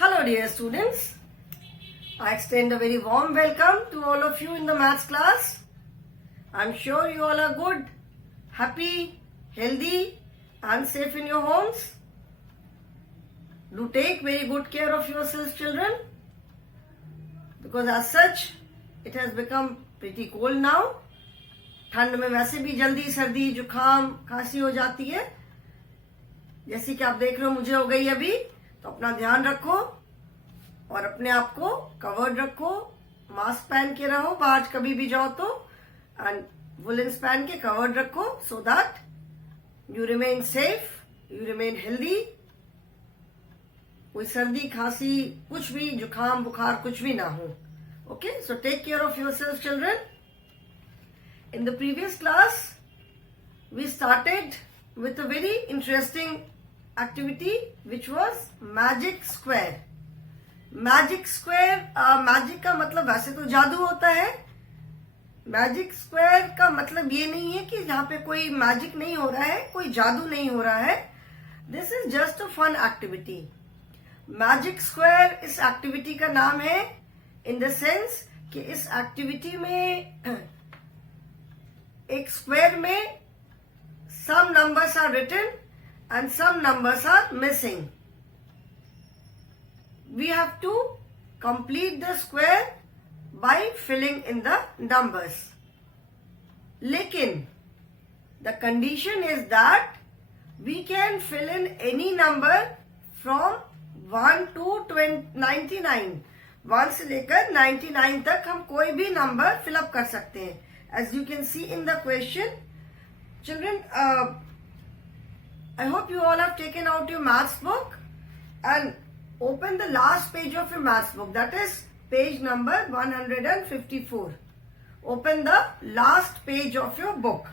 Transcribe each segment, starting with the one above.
Hello dear students, I extend a very warm welcome to all of you in the maths class. I'm sure you all are good, happy, healthy and safe in your homes. Do take very good care of yourselves children, because as such it has become pretty cold now. ठंड में वैसे भी जल्दी सर्दी जुकाम खांसी हो जाती है, जैसी कि आप देख रहे हो मुझे हो गई अभी। तो अपना ध्यान रखो और अपने आप को कवर्ड रखो, मास्क पहन के रहो बाहर कभी भी जाओ तो, एंड वुलेंस पहन के कवर्ड रखो, so that you remain safe, you remain healthy. कोई सर्दी खांसी कुछ भी जुकाम बुखार कुछ भी ना हो। Okay, so take care of yourself children. In the previous class, we started with a very interesting activity which was magic square. Magic square, magic का मतलब वैसे तो जादू होता है. Magic square का मतलब ये नहीं है कि जहाँ पे कोई मैजिक नहीं हो रहा है, कोई जादू नहीं हो रहा है. This is just a fun activity. Magic square इस activity का नाम है in the sense कि इस activity में एक स्क्वायर में some numbers are written and some numbers are missing. We have to complete the square by filling in the numbers. लेकिन the condition is that we can fill in any number from 1 to 99. 1 से लेकर 99 तक हम कोई भी number fill up कर सकते हैं. As you can see in the question, children, I hope you all have taken out your maths book and open the last page of your maths book, that is page number 154. Open the last page of your book.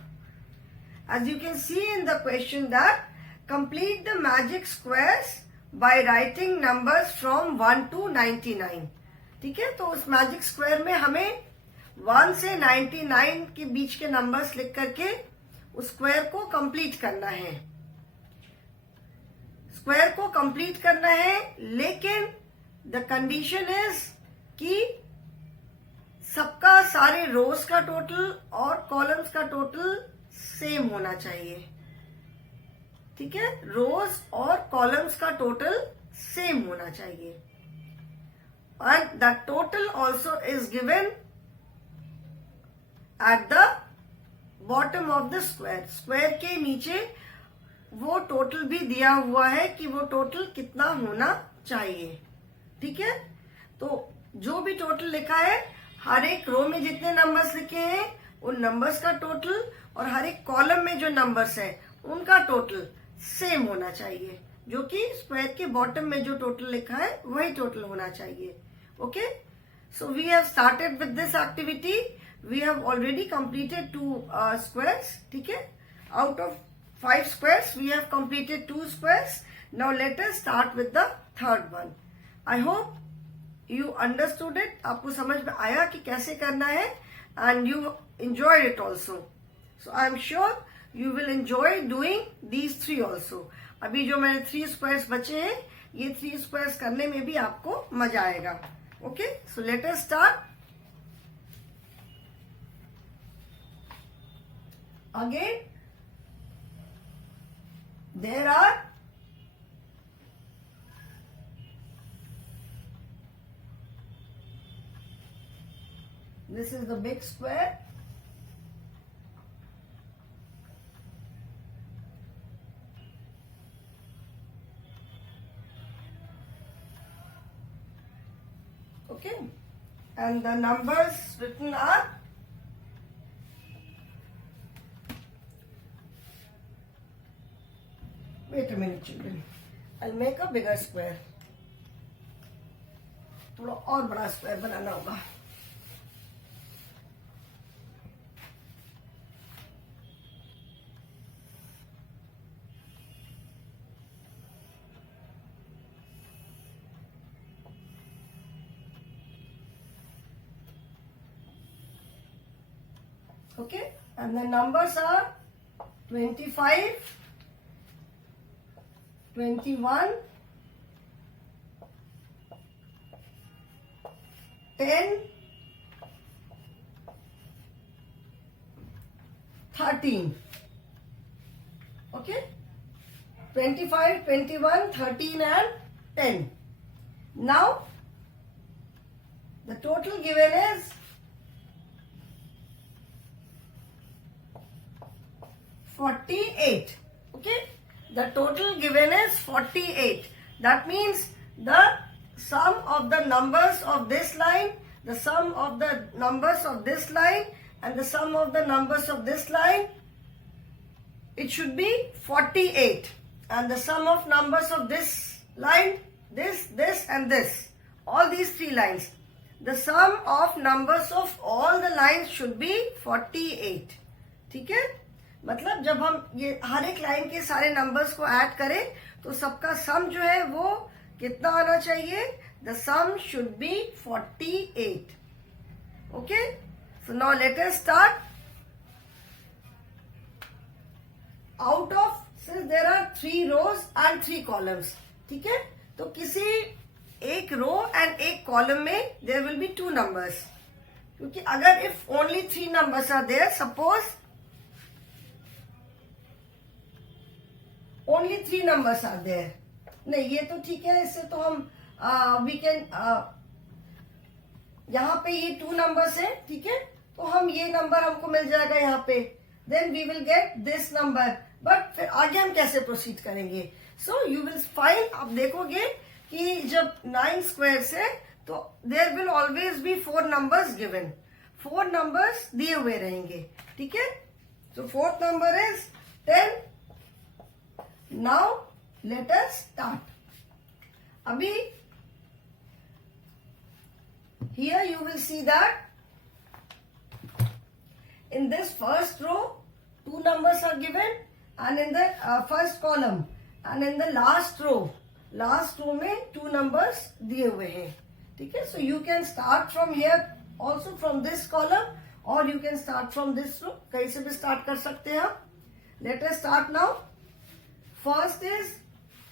As you can see in the question that complete the magic squares by writing numbers from 1 to 99. ठीक है, तो उस magic square में हमें 1 से 99 के बीच के numbers लिख करके उस स्क्वायर को कंप्लीट करना है. स्क्वायर को कंप्लीट करना है, लेकिन द कंडीशन इज कि सबका सारे रोज का टोटल और कॉलम्स का टोटल सेम होना चाहिए. ठीक है, रोज और कॉलम्स का टोटल सेम होना चाहिए. And the total also is given at the bottom of the square. Square के नीचे वो टोटल भी दिया हुआ है कि वो टोटल कितना होना चाहिए. ठीक है, तो जो भी टोटल लिखा है, हर एक रो में जितने नंबर्स लिखे हैं उन नंबर्स का टोटल और हर एक कॉलम में जो नंबर्स है उनका टोटल सेम होना चाहिए. जो कि स्क्वायर के बॉटम में जो टोटल लिखा है वही टोटल होना चाहिए. Okay, so we have started with this activity. We have already completed 2 squares. ठीक है, out of 5 squares we have completed 2 squares. Now let us start with the third one. I hope you understood it. आपको समझ में आया कि कैसे करना है, and you enjoyed it also. So I am sure you will enjoy doing these 3 also. अभी जो मैंने 3 squares बचे हैं, ये 3 squares करने में भी आपको मजा आएगा. Okay, so let us start. Again, there are this is the big square. Okay, and the numbers written are wait a minute children, I'll make a bigger square. थोड़ा और बड़ा स्क्वायर बनाना होगा. Okay, and the numbers are 25, 21, 10, 13. Okay, 25, 21, 13 and 10. Now the total given is 48. Okay, the total given is 48. That means the sum of the numbers of this line, the sum of the numbers of this line and the sum of the numbers of this line, it should be 48. And the sum of numbers of this line, this and this, all these three lines, the sum of numbers of all the lines should be 48. ठीक है, मतलब जब हम ये हर एक line के सारे numbers को ऐड करें तो सबका सम जो है वो कितना आना चाहिए? The sum should be 48. Okay, so now let us start. Out of, since there are 3 rows and 3 columns, ठीक है, तो किसी एक रो एंड एक कॉलम में देयर विल बी 2 नंबर्स. क्योंकि अगर if only 3 numbers are there, suppose only 3 numbers are there, नहीं ये तो ठीक है, इससे तो हम वी कैन, यहाँ पे ये 2 नंबर्स है, ठीक है, तो हम ये नंबर हमको मिल जाएगा यहाँ पे, then we will get this number. But फिर आगे हम कैसे प्रोसीड करेंगे? सो यू विल फाइंड, आप देखोगे कि जब 9 स्क्वायर से, तो there will always be 4 numbers given, 4 numbers दिए हुए रहेंगे, ठीक है. तो 4th number is 10. Now let us start. अभी here you will see that in this first row 2 numbers are given, and in the first column, and in the last row में 2 numbers दिए हुए हैं, ठीक है. So you can start from here also, from this column, or you can start from this row. कहीं से भी start कर सकते हैं आप. Let us start now. First is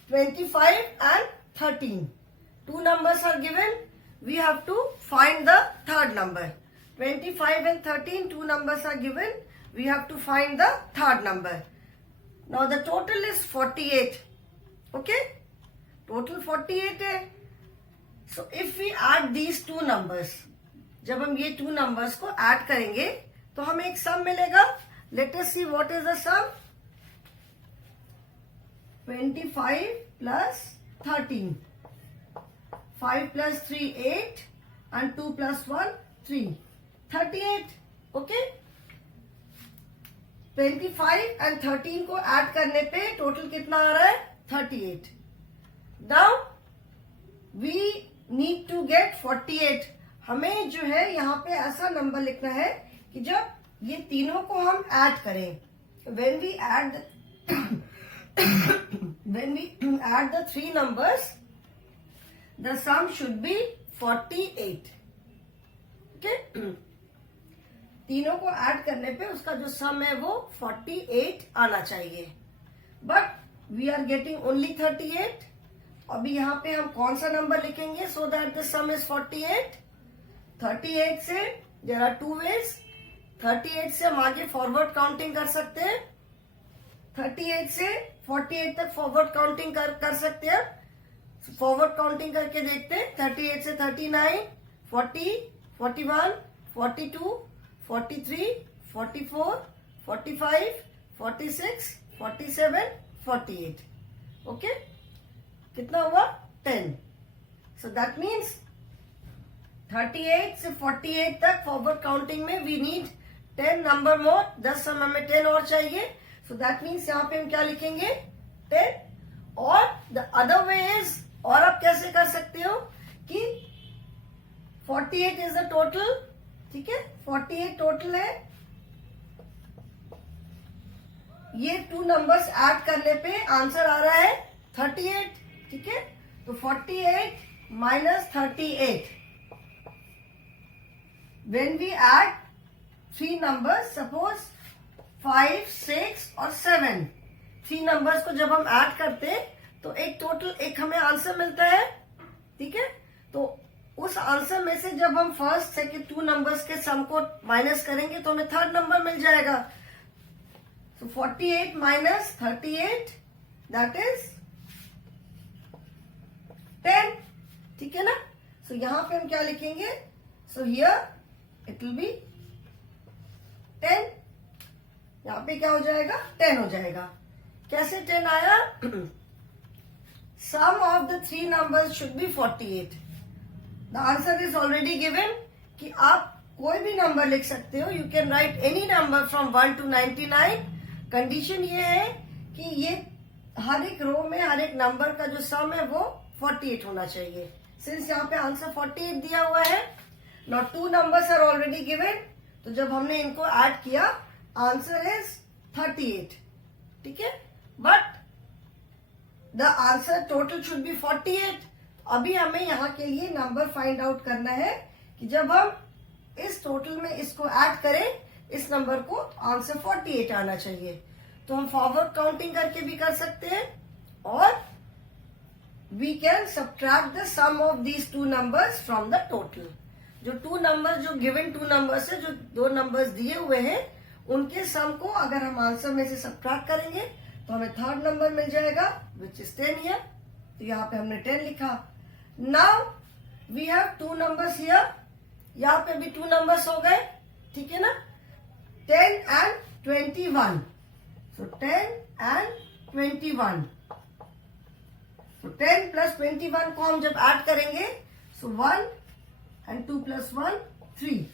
25 and 13. 2 numbers are given. We have to find the third number. 25 and 13, 2 numbers are given. We have to find the third number. Now the total is 48. Okay? Total 48 है. So if we add these 2 numbers, जब हम ये 2 numbers को add करेंगे तो हमें एक sum मिलेगा. Let us see what is the sum. 25 plus 13. 5 plus 3, 8, and 2 plus 1, 3. 38. Okay? 25 and 13 को ऐड करने पे टोटल कितना आ रहा है? 38. Now we need to get 48. हमें जो है यहाँ पे ऐसा नंबर लिखना है कि जब ये तीनों को हम ऐड करें, when we add the 3 numbers, the sum should be 48. Okay? तीनों को ऐड करने पे उसका जो सम है वो 48 आना चाहिए. But we are getting only 38. अभी यहाँ पे हम कौन सा नंबर लिखेंगे so that the sum is 48? 38 से there are 2 ways. 38 से हम आगे फॉरवर्ड काउंटिंग कर सकते हैं. 38 से 48 तक फॉरवर्ड काउंटिंग कर सकते हैं. फॉरवर्ड काउंटिंग करके देखते हैं. 38 से 39, 40, 41, 42, 43, 44, 45, 46, 47, 48. ओके, कितना हुआ? 10. सो दैट मीन्स 38 से 48 तक फॉरवर्ड काउंटिंग में वी नीड 10 नंबर मोर. 10 समय हमें 10 और चाहिए. सो दैट मीन्स यहाँ पे हम क्या लिखेंगे? 10. और द अदर वे इज, और आप कैसे कर सकते हो कि 48 इज द टोटल, ठीक है, 48 टोटल है. ये 2 नंबर्स ऐड करने पे आंसर आ रहा है 38, ठीक है. तो 48 minus 38. When we add 3 numbers, suppose 5, 6 और 7, 3 नंबर्स को जब हम ऐड करते हैं तो एक टोटल, एक हमें आंसर मिलता है, ठीक है. तो उस आंसर में से जब हम फर्स्ट सेकंड 2 नंबर्स के सम को माइनस करेंगे तो हमें थर्ड नंबर मिल जाएगा. So 48 minus 38, that is 10. ठीक है ना. So यहां पे हम क्या लिखेंगे? So here it will be 10. यहां पे क्या हो जाएगा? 10 हो जाएगा. कैसे 10 आया? Sum of the 3 numbers should be 48. The answer is already given कि आप कोई भी नंबर लिख सकते हो. You can write any number from 1 to 99. Condition ये है कि ये हर एक रो में हर एक नंबर का जो सम है वो 48 होना चाहिए. सिंस यहाँ पे आंसर 48 दिया हुआ है. Now 2 numbers are already given, तो जब हमने इनको ऐड किया आंसर इज 38. ठीक है. But the answer total should be 48. अभी हमें यहाँ के लिए नंबर फाइंड आउट करना है कि जब हम इस टोटल में इसको ऐड करें इस नंबर को, आंसर 48 आना चाहिए. तो हम फॉरवर्ड काउंटिंग करके भी कर सकते हैं और we can subtract the sum of these 2 numbers from the total. जो 2 नंबर जो गिवन 2 नंबर्स है, जो 2 नंबर्स दिए हुए हैं, उनके सम को अगर हम आंसर में से सब्ट्रैक्ट करेंगे तो हमें थर्ड नंबर मिल जाएगा विच इज 10 हियर. तो यहाँ पे हमने 10 लिखा. Now we have 2 numbers here. यहाँ पे भी 2 नंबर्स हो गए. ठीक है ना. 10 and 21. So 10 and 21. So 10 plus 21 को हम जब ऐड करेंगे, so 1 and 2 plus 1 3.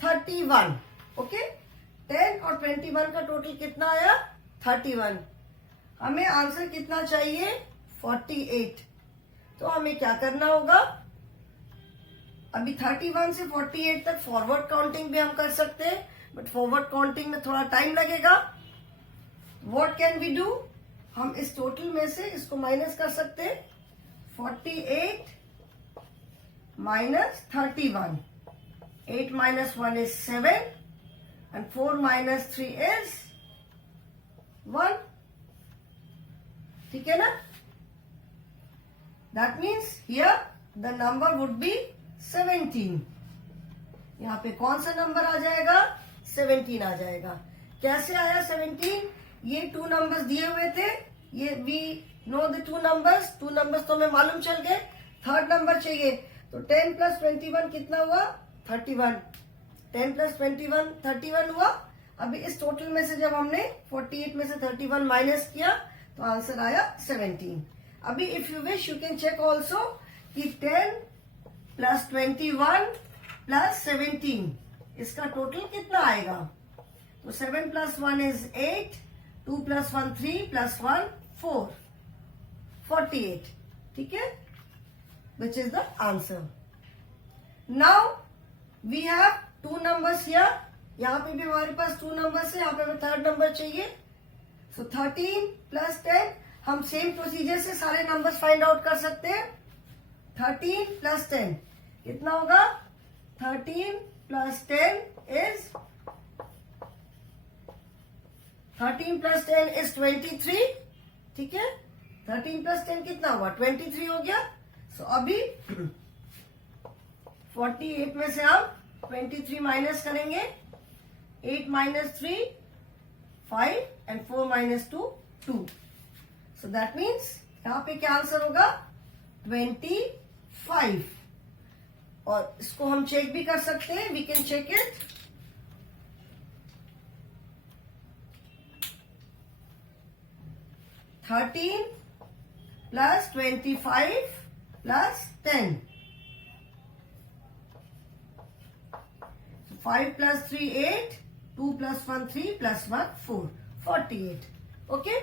31. Okay? 10 और 21 का टोटल कितना आया? 31. हमें आंसर कितना चाहिए? 48. तो हमें क्या करना होगा? अभी 31 से 48 तक फॉरवर्ड काउंटिंग भी हम कर सकते हैं, बट फॉरवर्ड काउंटिंग में थोड़ा टाइम लगेगा. What can we do? हम इस टोटल में से इसको माइनस कर सकते हैं. 48 minus 31. 8 minus 1 is 7 and 4 minus 3 is 1. ठीक है ना. That means here the number would be 17. यहाँ पे कौन सा नंबर आ जाएगा? 17 आ जाएगा. कैसे आया 17? ये 2 नंबर्स दिए हुए थे. ये we know the 2 numbers. 2 numbers तो हमें मालूम चल गए. थर्ड नंबर चाहिए. तो 10 प्लस 21 कितना हुआ? 31. 10 प्लस 21 31 हुआ. अभी इस टोटल में से जब हमने 48 में से 31 माइनस किया तो आंसर आया 17. अभी if you wish you can check also कि 10 प्लस 21 प्लस 17 इसका टोटल कितना आएगा? तो 7 प्लस 1 इज 8. 2 plus 1 3 plus 1 4. 48. ठीक है. Which is the answer. Now we have 2 numbers here. यहाँ पे भी हमारे पास 2 नंबर्स है. यहाँ पे हमें थर्ड नंबर चाहिए. सो 13 प्लस 10. हम सेम प्रोसीजर से सारे नंबर्स फाइंड आउट कर सकते हैं. 13 प्लस 10 कितना होगा? 13 प्लस 10 is 13 प्लस 10 is 23. ठीक है. 13 प्लस 10 कितना हुआ? 23 हो गया. सो अभी 48 में से हम 23 माइनस करेंगे. 8 minus 3 5 and 4 minus 2 2. So that means यहाँ पे क्या आंसर होगा? 25. और इसको हम चेक भी कर सकते हैं. We can check it. Thirteen plus 25 plus 10. 5 plus 3 8. 2 plus 1 3 plus 1 4. 48. Okay.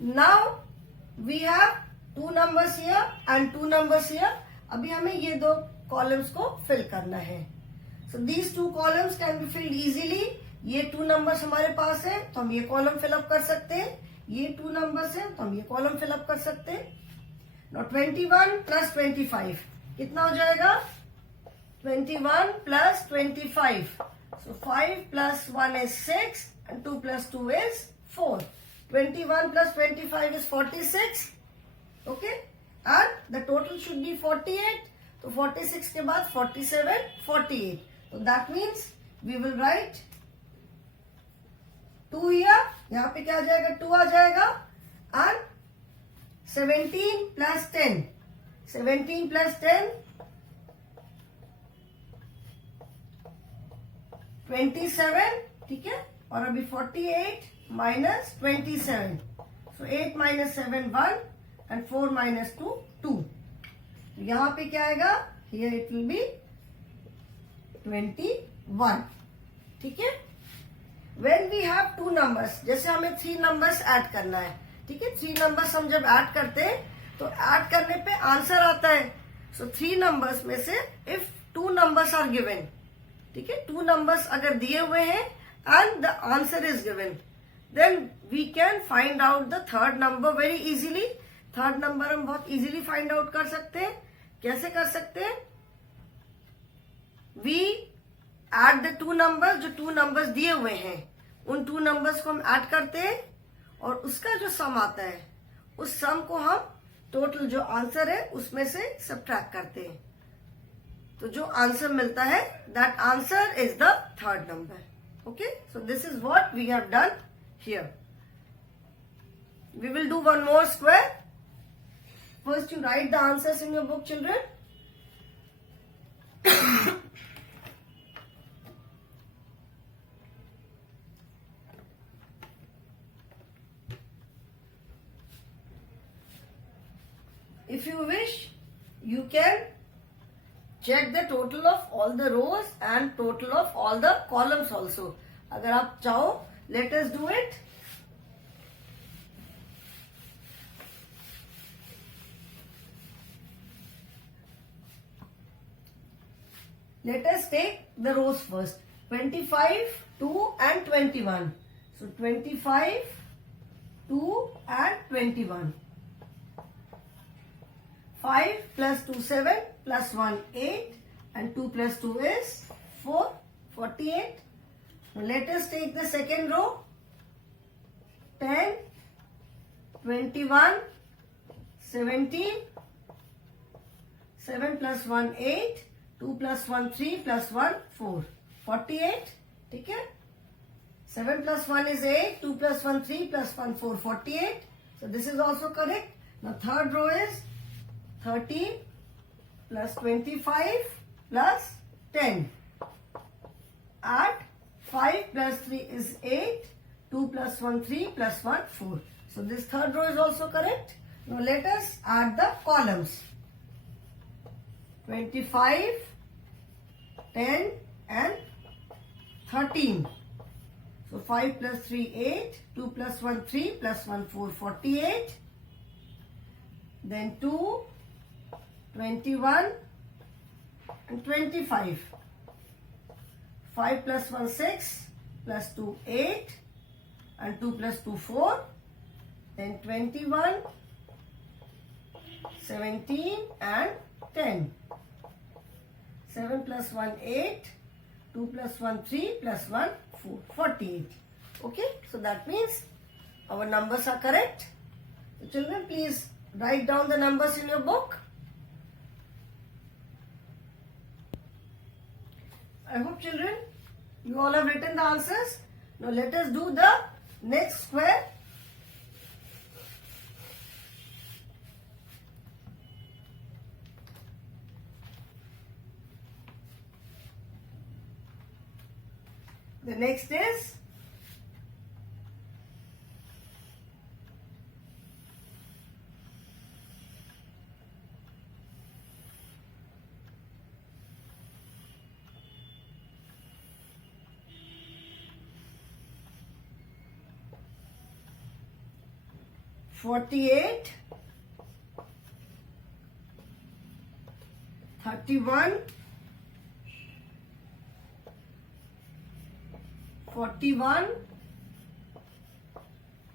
Now we have 2 numbers here and 2 numbers here. अभी हमें ये 2 कॉलम्स को फिल करना है. So these 2 columns can be filled easily. ये 2 नंबर्स हमारे पास है तो हम ये कॉलम फिलअप कर सकते हैं. ये 2 नंबर्स है तो हम ये कॉलम फिलअप कर सकते हैं. नाउ 21 प्लस 25 कितना हो जाएगा? 21 plus 25. So 5 plus 1 is 6 and 2 plus 2 is 4. 21 plus 25 is 46. Okay. And the total should be 48. तो 46 के बाद 47, 48. तो that means we will write 2 here. यहाँ पे क्या आ जाएगा? 2 आ जाएगा. And 17 plus 10. 17 प्लस 10 27. ठीक है. और अभी 48 minus 27. So 8 minus 7 1 and 4 minus 2 2. यहां पे क्या आएगा? Here it will be 21. ठीक है. वेन वी हैव 2 नंबर्स, जैसे हमें 3 नंबर्स ऐड करना है. ठीक है. 3 नंबर्स हम जब ऐड करते हैं तो ऐड करने पे आंसर आता है. सो 3 नंबर्स में से इफ 2 नंबर्स आर गिवन, ठीक है, 2 नंबर्स अगर दिए हुए हैं and the answer is given, then we can find out the third number very easily. Third number हम बहुत इजीली फाइंड आउट कर सकते हैं. कैसे कर सकते हैं? वी एड द 2 नंबर्स, जो 2 नंबर्स दिए हुए हैं उन 2 नंबर्स को हम ऐड करते हैं और उसका जो सम आता है उस सम को हम टोटल जो आंसर है उसमें से सब्ट्रैक्ट करते हैं. तो जो आंसर मिलता है that answer is the third number. Okay. So this is what we have done here. We will do one more square. First you write the answers in your book, children. If you wish, you can check the total of all the rows and total of all the columns also. अगर आप चाहो, let us do it. Let us take the rows first. 25, 2 and 21. So 25, 2 and 21. 5 plus 2, 7 plus 1, 8 and 2 plus 2 is 4, 48. Now let us take the second row. 10, 21, 17, 7 plus 1, 8. 2 plus 1, 3 plus 1, 4. 48. ठीक है. 7 plus 1 is 8. 2 plus 1, 3 plus 1, 4. 48. So this is also correct. Now third row is 13 plus 25 plus 10. Add 5 plus 3 is 8. 2 plus 1, 3 plus 1, 4. So this third row is also correct. Now let us add the columns. 25, 10 and 13. So 5 plus 3, 8. 2 plus 1, 3 plus 1, 4. 48. Then 2, 21 and 25. 5 plus 1, 6 plus 2, 8 and 2 plus 2, 4. Then 21, 17 and 10. 7 plus 1, 8. 2 plus 1, 3 plus 1, 4. 48. Okay. So that means our numbers are correct. So children, please write down the numbers in your book. I hope children, you all have written the answers. Now let us do the next square. The next is 48, 31, 41,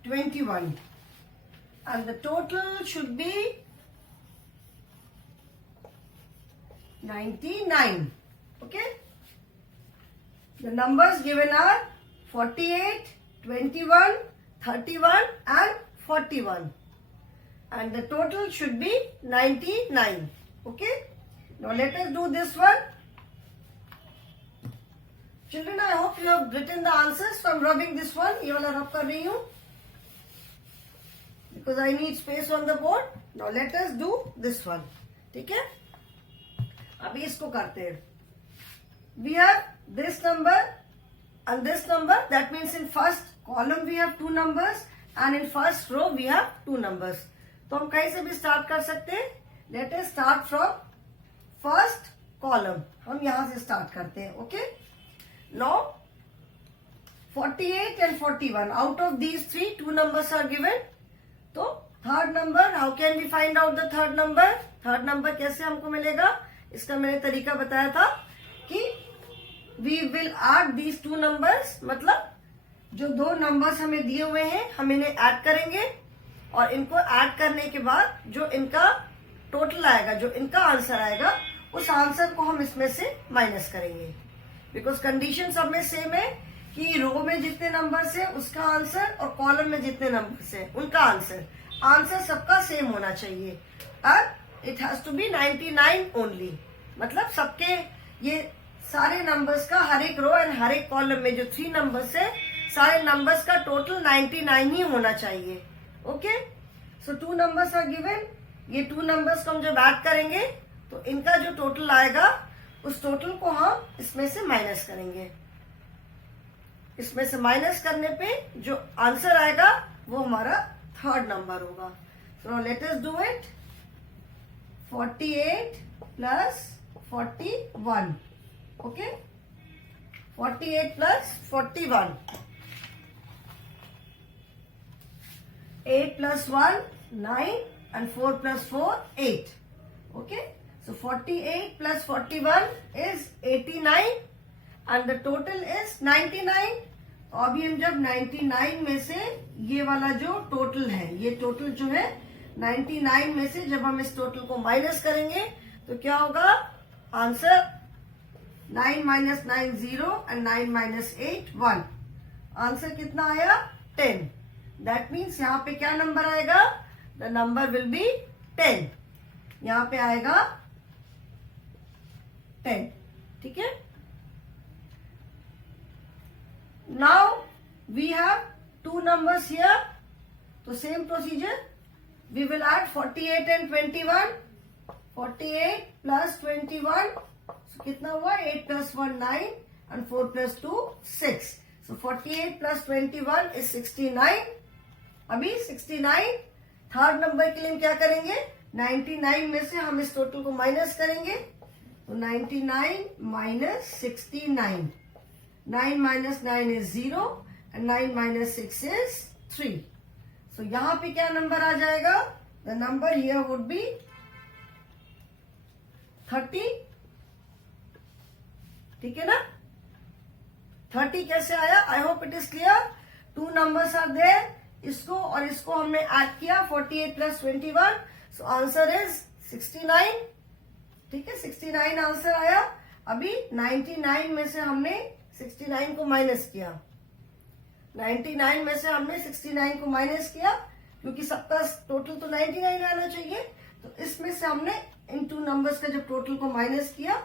21, and the total should be 99. Okay. The numbers given are 48, 21, 31 and 41, and the total should be 99. Okay. Now let us do this one. Children, I hope you have written the answers. So I'm rubbing this one. ये वाला rub कर रही हूँ because I need space on the board. Now let us do this one. ठीक है, अभी इसको करते हैं. We have this number and this number. That means in first column we have two numbers and in first row we have two numbers. तो हम कहीं से भी start कर सकते हैं. Let us start from first column. हम यहाँ से start करते हैं. Okay. Now 48 and 41. Out of these three, two numbers are given. तो third number, how can we find out the third number? Third number कैसे हमको मिलेगा? इसका मैंने तरीका बताया था कि we will add these two numbers. मतलब जो दो numbers हमें दिए हुए हैं हम इन्हें add करेंगे और इनको add करने के बाद जो इनका total आएगा, जो इनका आंसर आएगा, उस आंसर को हम इसमें से माइनस करेंगे. बिकॉज कंडीशन सब में सेम है कि रो में जितने नंबर्स है उसका आंसर और कॉलम में जितने नंबर्स है उनका आंसर सबका सेम होना चाहिए. और it has to be 99 only. मतलब सबके ये सारे नंबर्स का हर एक रो एंड हर एक कॉलम में जो थ्री नंबर्स है सारे नंबर्स का टोटल 99 ही होना चाहिए. Okay, so two numbers are given. ये टू नंबर्स को हम जब ऐड करेंगे तो इनका जो टोटल आएगा उस टोटल को हम इसमें से माइनस करेंगे. इसमें से माइनस करने पे जो आंसर आएगा वो हमारा थर्ड नंबर होगा. So let us do it. 48 plus 41. Okay, 48 plus 41. 8 plus 1 9 and 4 plus 4 8. Okay. So 48 plus 41 is 89 and the total is 99. तो अभी हम जब 99 में से ये वाला जो टोटल है, ये टोटल जो है 99 में से जब हम इस टोटल को माइनस करेंगे तो क्या होगा? Answer 9 minus 9 0 and 9 minus 8 1. Answer कितना आया? 10. दैट मीन्स यहाँ पे क्या नंबर आएगा? The number will be 10. यहाँ पे आएगा 10. ठीक है. Now we have two numbers here. तो same procedure, we will add 48 and 21. 48 plus 21, so कितना हुआ? 8 plus 1 9 and 4 plus 2 6. So 48 plus 21 is 69. अभी 69 थर्ड नंबर के लिए हम क्या करेंगे? 99 में से हम इस टोटल को माइनस करेंगे. तो 99 minus 69. 9 minus 9 is 0 and 9 minus 6 is 3. So यहाँ पे क्या नंबर आ जाएगा? The number here would be 30. ठीक है ना? 30 कैसे आया? I hope it is clear. Two numbers are there. इसको और इसको हमने ऐड किया. 48 प्लस 21. So answer is 69. ठीक है, 69 आंसर आया. अभी 99 में से हमने 69 को माइनस किया. 99 में से हमने 69 को माइनस किया क्योंकि सबका टोटल तो 99 आना चाहिए. तो इसमें से हमने इन टू नंबर्स का जब टोटल को माइनस किया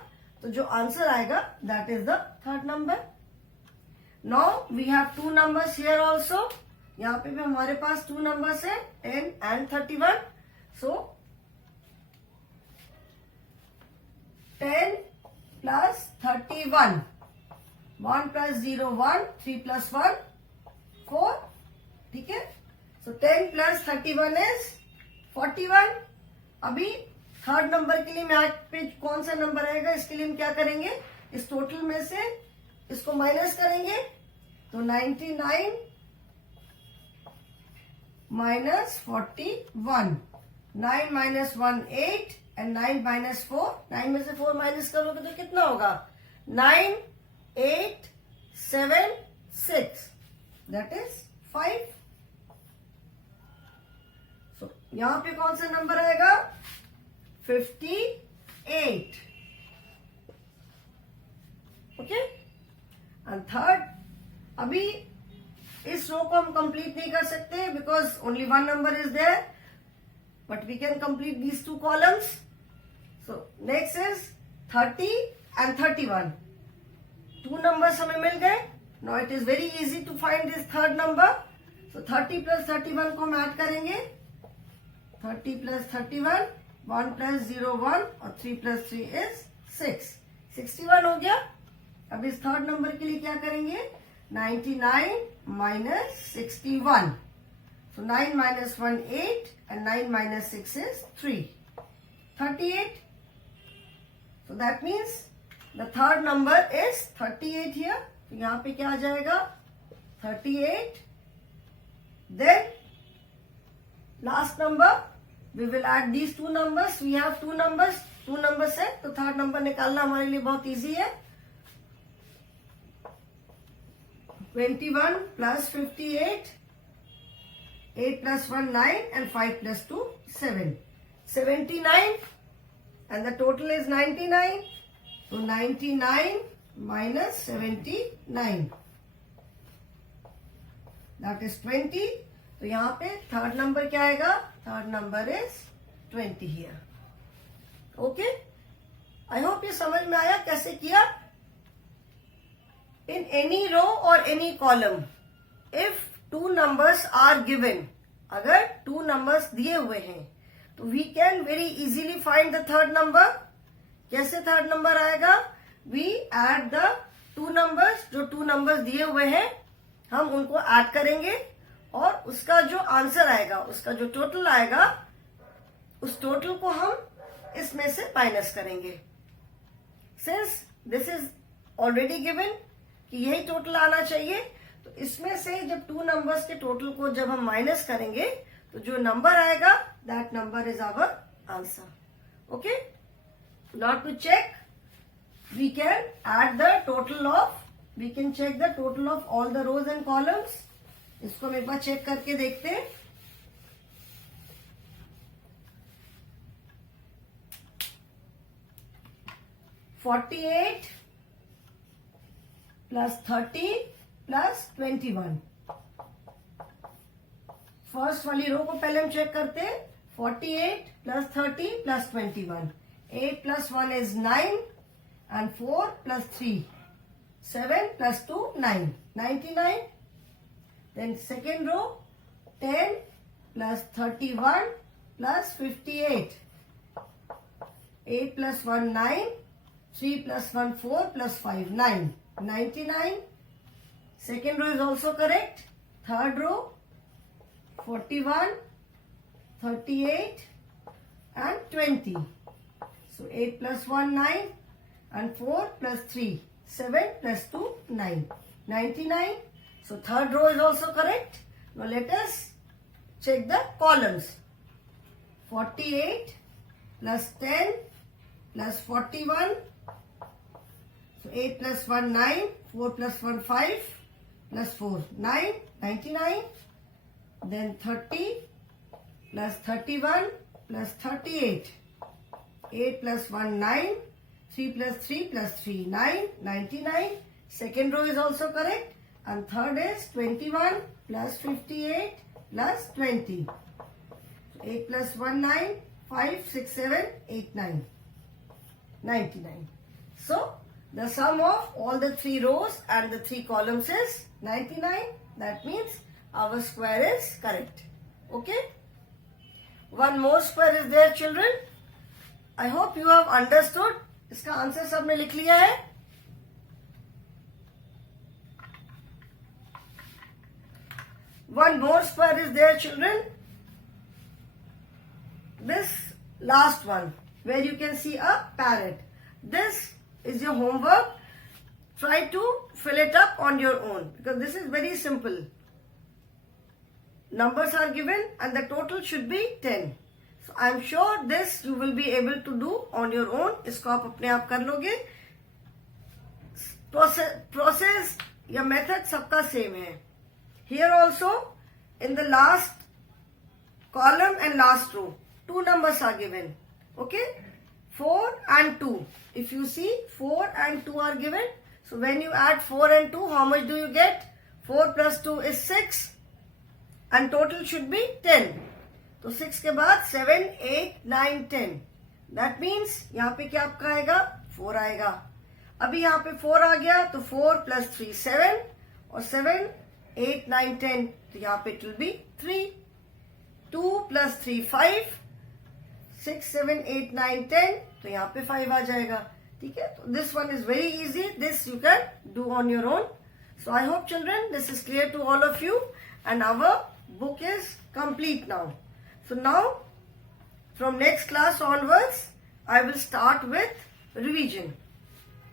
तो जो आंसर आएगा that is the third number. Now we have two numbers here also. यहाँ पे भी हमारे पास टू नंबर्स है 10 and 31. So 10 plus 31. 1 plus 0 1. 3 plus 1 4. ठीक है. So 10 plus 31 is 41. अभी थर्ड नंबर के लिए मैं आज पे कौन सा नंबर आएगा इसके लिए हम क्या करेंगे? इस टोटल में से इसको माइनस करेंगे. तो 99 माइनस 41. 9 minus 1 8 and 9 minus 4. 9 में से 4 माइनस करोगे तो कितना होगा? 9 8 7 6. That is 5. सो यहां पे कौन सा नंबर आएगा? 58. ओके. एंड थर्ड, अभी इस रो को हम कंप्लीट नहीं कर सकते because only one number is there, but we can complete these two columns. So next is 30 and 31. Two numbers हमें मिल गए. Now it is very easy to find this third number. So 30 plus 31 को हम add करेंगे. 30 plus 31, 1 plus 0 1 और 3 plus 3 is 6. 61 हो गया. अब इस थर्ड नंबर के लिए क्या करेंगे? 99 minus 61. So 9 minus 1 8 and 9 minus 6 is 3. 38. So that means the third number is 38 here. तो यहाँ पे क्या आ जाएगा? 38. Then last number, we will add these two numbers. We have two numbers है, तो थर्ड नंबर निकालना हमारे लिए बहुत इजी है. 21 plus 58, 8 plus 1 9 and 5 plus 2 7. 79 and the total is 99. So 99 minus 79. That is 20. तो यहाँ पे थर्ड नंबर क्या आएगा? Third number is 20 here. Okay, I hope ये समझ में आया कैसे किया. इन एनी रो और any column, if two numbers are given, अगर टू नंबर्स दिए हुए हैं तो we can very easily find the third number. कैसे थर्ड नंबर आएगा? We add the two numbers. जो टू नंबर्स दिए हुए हैं हम उनको ऐड करेंगे और उसका जो आंसर आएगा, उसका जो टोटल आएगा, उस टोटल को हम इसमें से माइनस करेंगे. Since this is already given कि यही टोटल आना चाहिए, तो इसमें से जब टू नंबर्स के टोटल को जब हम माइनस करेंगे तो जो नंबर आएगा that number is our answer. Okay, now to check we can add the total of, we can check the total of all the rows and columns. इसको हम एक बार चेक करके देखते हैं. $48 plus 30 plus 21. फर्स्ट वाली रो को पहले हम चेक करते हैं. 48 plus 30 plus 21. 8 plus 1 is 9 and 4 plus 3. 7 plus 2 9. 99. Then second row 10 plus 31 plus 58. 8 plus 1 9. 3 plus 1 4 plus 5 9. 99. Second row is also correct. Third row 41, 38 and 20. So 8 plus 1 9 and 4 plus 3 7 plus 2 9. 99. So third row is also correct. Now let us check the columns. 48 plus 10 plus 41. So 8 plus 1 9, 4 plus 1 5 plus 4 9. 99. Then 30 plus 31 plus 38. 8 plus 1 9, 3 plus 3 plus 3 9. 99. Second row is also correct. And third is 21 plus 58 plus 20. 8 plus 1 9, 5 6 7 8 9. 99. So the sum of all the three rows and the three columns is 99. That means our square is correct. Okay. One more square is there, children. I hope you have understood. इसका answer सबने लिख लिया है. One more square is there, children. This last one where you can see a parrot. This is your homework. Try to fill it up on your own because this is very simple. Numbers are given and the total should be 10. So I am sure this you will be able to do on your own. इसको आप अपने आप कर लोगे. Process या method सबका same है. Here also in the last column and last row, two numbers are given. Okay, 4 and 2. If you see 4 and 2 are given. So when you add 4 and 2, how much do you get? 4 plus 2 is 6. And total should be 10. तो 6 के बाद 7, 8, 9, 10. That means यहाँ पे क्या आपका आएगा 4 आएगा। अभी यहाँ पे 4 आ गया तो 4 + 3 7 और 7 8 9 10 तो यहाँ पे इट विल बी 3। 2 + 3 5 6 7 8 9 10 तो यहाँ पे 5 आ जाएगा। ठीक है, तो this one is very easy, this you can do on your own. So I hope children this is clear to all of you and our book is complete now. So now from next class onwards I will start with revision.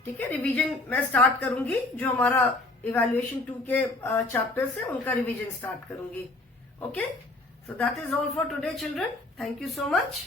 ठीक है, revision मैं start करूंगी, जो हमारा evaluation 2 के chapters है उनका revision start करूंगी। Okay, so that is all for today children, thank you so much.